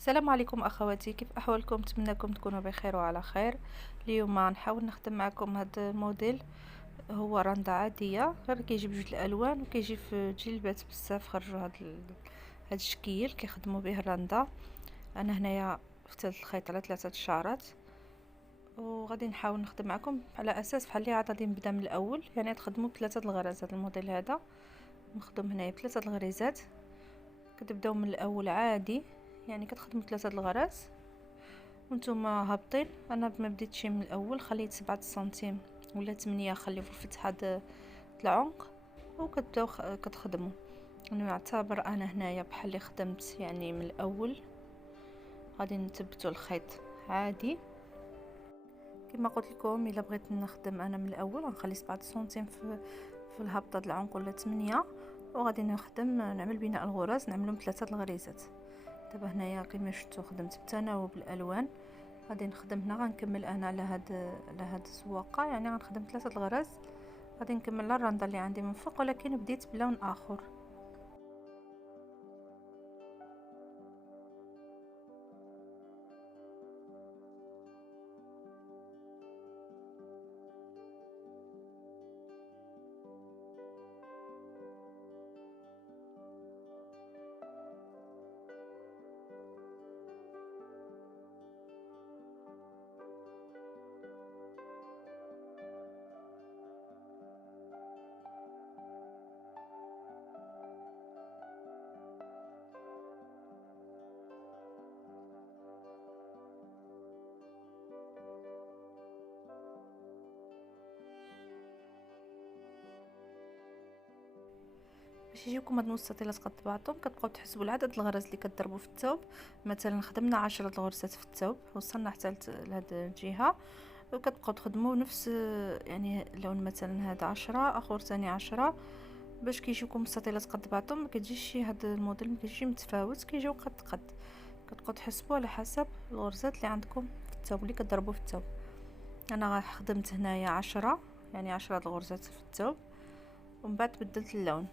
السلام عليكم اخواتي، كيف احوالكم؟ نتمنىكم تكونوا بخير وعلى خير. اليوم نحاول نخدم معكم هذا الموديل. هو رنده عاديه، غير كيجي بجوج الالوان وكيجي في جلبات بزاف. خرجوا هذا الشكل كيخدموا به الرنده. انا هنايا فتلت الخيط على 3 شعرات، وغادي نحاول نخدم معكم على اساس بحال اللي غادي نبدا من الاول. يعني تخدموا بثلاثه الغرز. هذا الموديل هذا نخدم هنايا بثلاثه الغريزات. كتبداو من الاول عادي، يعني كتخدموا ثلاثه الغرز وانتم هابطين. انا ما بديتش من الاول، خليت 7 سنتيم ولا 8 خليه في الفتحه العنق، وكتبداو كتخدموا. انا نعتبر انا هنايا بحال اللي خدمت يعني من الاول. غادي نثبتوا الخيط عادي كما قلت لكم. الا بغيت نخدم انا من الاول غنخلي 7 سنتيم في الهبطه العنق ولا 8، وغادي نخدم نعمل بناء الغرز، نعملهم ثلاثه الغريزات. دابا هنايا كما شفتوا خدمت بتناوب الالوان. غادي نخدم هنا، غنكمل انا على هاد الزواقه، يعني غنخدم ثلاثه الغرز. غادي نكمل الرنده اللي عندي من فوق، ولكن بديت بلون اخر. باش يجيوكم هاد المستطيلات قد بعضهم كتبقاو تحسبوا العدد الغرز اللي كتضربوا في الثوب. مثلا خدمنا 10 الغرزات في الثوب، وصلنا حتى لهاد الجهه، وكتبقاو تخدموا نفس يعني لون. مثلا هذا 10، اخر ثاني 10، باش كيجيوكم مستطيلات قد بعضهم. ما كتجيش هاد الموديل ما كيجيش متفاوت، كيجيو قد كتبقاو تحسبوا على حسب الغرزات اللي عندكم في الثوب اللي كتضربوا في الثوب. انا خدمت هنايا 10، يعني 10 الغرزات في الثوب، ومن بعد بدلت اللون.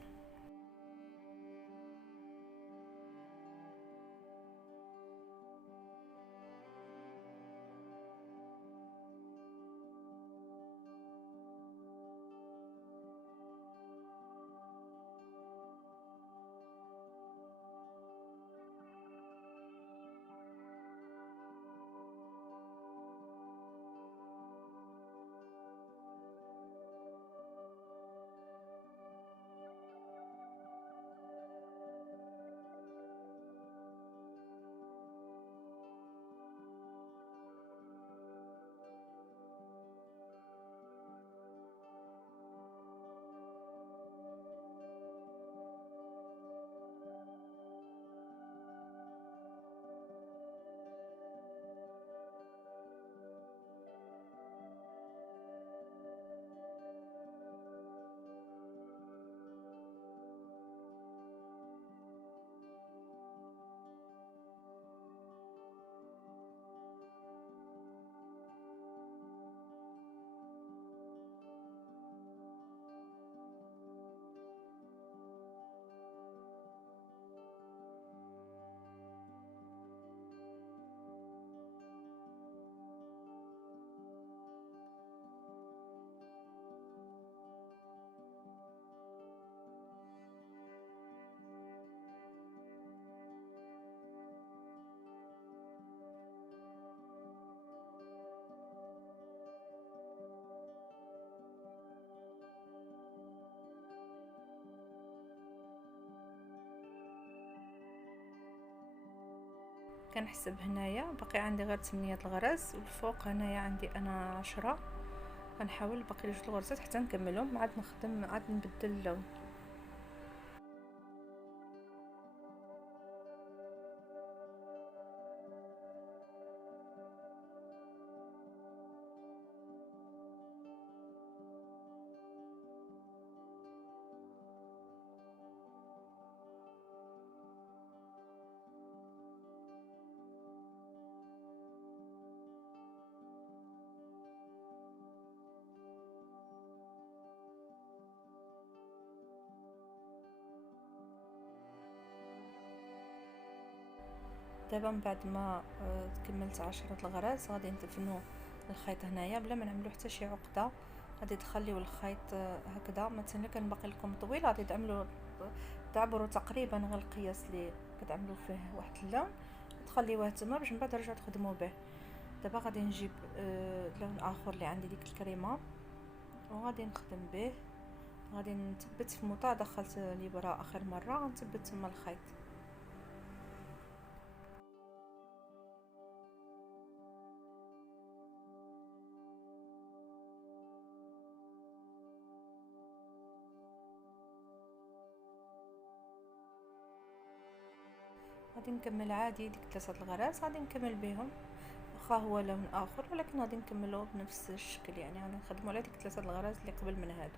كنحسب هنايا باقي عندي غير 8 الغرز، والفوق هنايا عندي انا 10. غنحاول باقي 2 الغرزات حتى نكملهم، عاد نخدم عاد نبدل اللون. دابا من بعد ما كملت 10 الغراز غادي ندفنو الخيط هنايا بلا ما نعملو حتى شي عقده. غادي تخليو الخيط هكذا. مثلا كان باقي لكم طويل غادي تعبروا تقريبا غير القياس اللي كتعملوا فيه واحد اللون، تخليوه تما باش من بعد ترجعوا تخدموا به. دابا غادي نجيب لون اخر اللي عندي ديك الكريمه وغادي نخدم به. غادي نثبت في موطا دخلت الابره اخر مره، غنثبت تما الخيط. غادي نكمل عادي ديك 3 الغراز، غادي نكمل بهم واخا هو لون اخر، ولكن غادي نكملو بنفس الشكل. يعني غادي نخدمو على ديك 3 الغراز اللي قبل من هادو.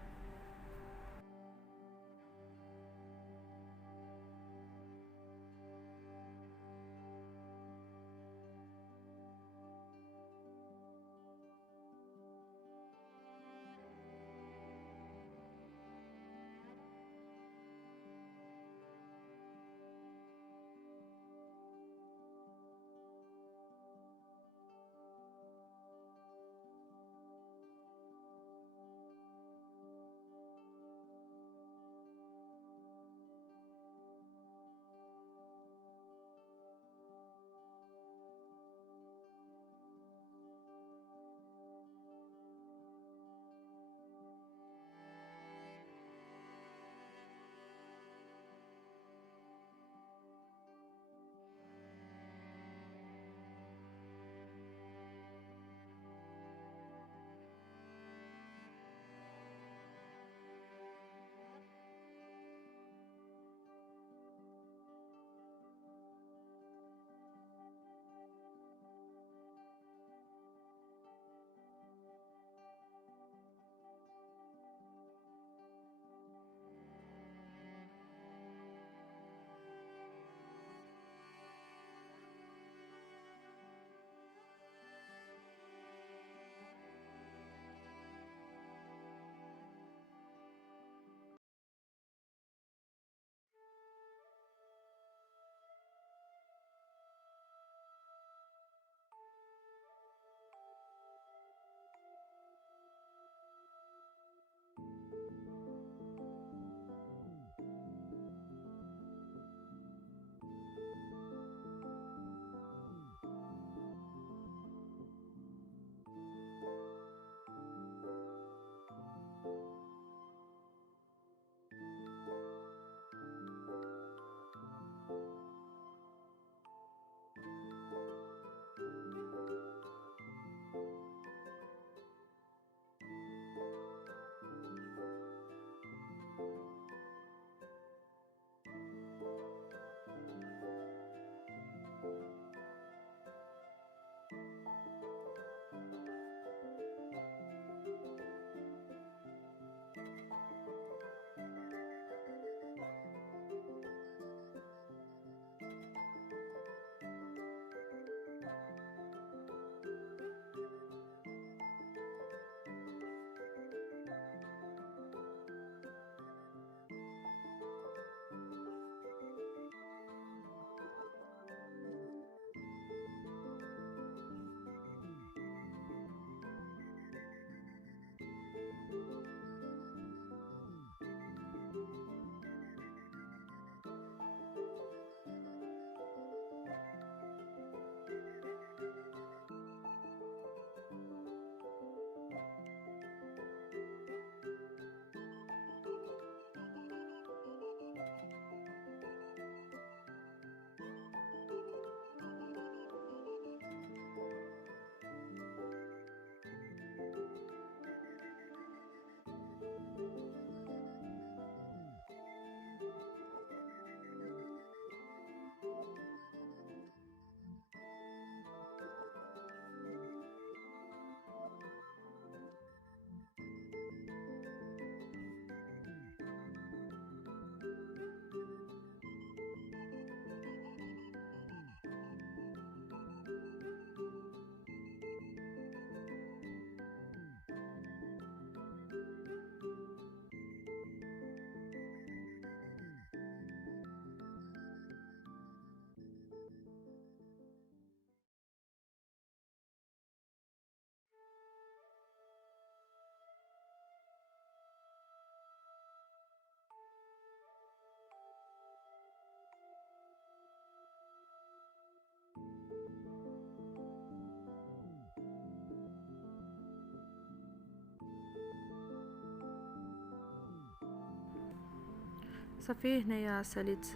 صافي هنايا ساليت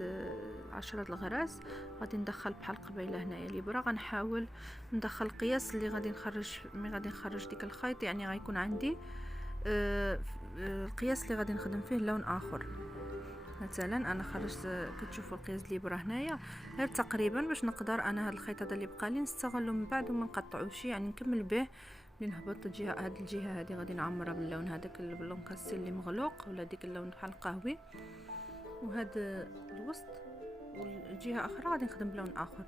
10 الغراس. غادي ندخل بحال قبيله هنايا الابره، غنحاول ندخل القياس اللي غادي نخرج غادي نخرج ديك الخيط، يعني غيكون عندي القياس اللي غادي نخدم فيه لون اخر. مثلا انا خرجت كتشوفوا القياس الابره هنايا غير تقريبا باش نقدر انا هذا الخيط هذا اللي بقى لي نستغله من بعد وما نقطعوش، يعني نكمل به اللي نهبط الجهه هذه الجهه هذه غادي نعمرها باللون هذاك باللون كاسي اللي مغلوق ولا ديك اللون بحال القهوي، وهذا الوسط والجهه اخرى غادي نخدم بلون اخر.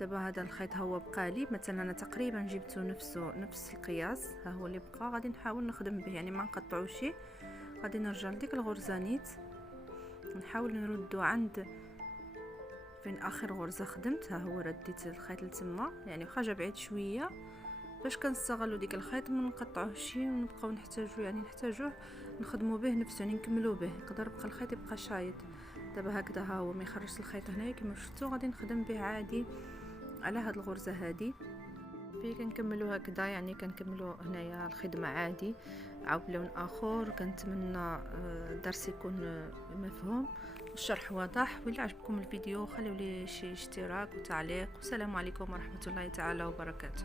دابا هذا الخيط هو بقى لي مثلا انا تقريبا جبته نفس القياس، ها هو اللي بقى غادي نحاول نخدم به يعني ما نقطعوش. غادي نرجع لديك الغرزانيت نحاول نردو عند فين اخر غرزه خدمت، ها هو رديت الخيط لتما يعني واخا بعيد شويه باش كنستغلوا ديك الخيط ما نقطعوهش ونبقاو نحتاجوه نخدموا به نفسه، يعني نكملوا به يقدر بقى الخيط يبقى شايط. دابا هكذا ها هو مي خرجت الخيط هنايا كما شفتوا غادي نخدم به عادي على هاد الغرزه هذه. في كنكملوا هكذا يعني كنكملوا هنايا الخدمه عادي عاود بلون اخر. كنتمنى الدرس يكون مفهوم والشرح واضح، وإلا عجبكم الفيديو خليوا لي شي اشتراك وتعليق، والسلام عليكم ورحمه الله تعالى وبركاته.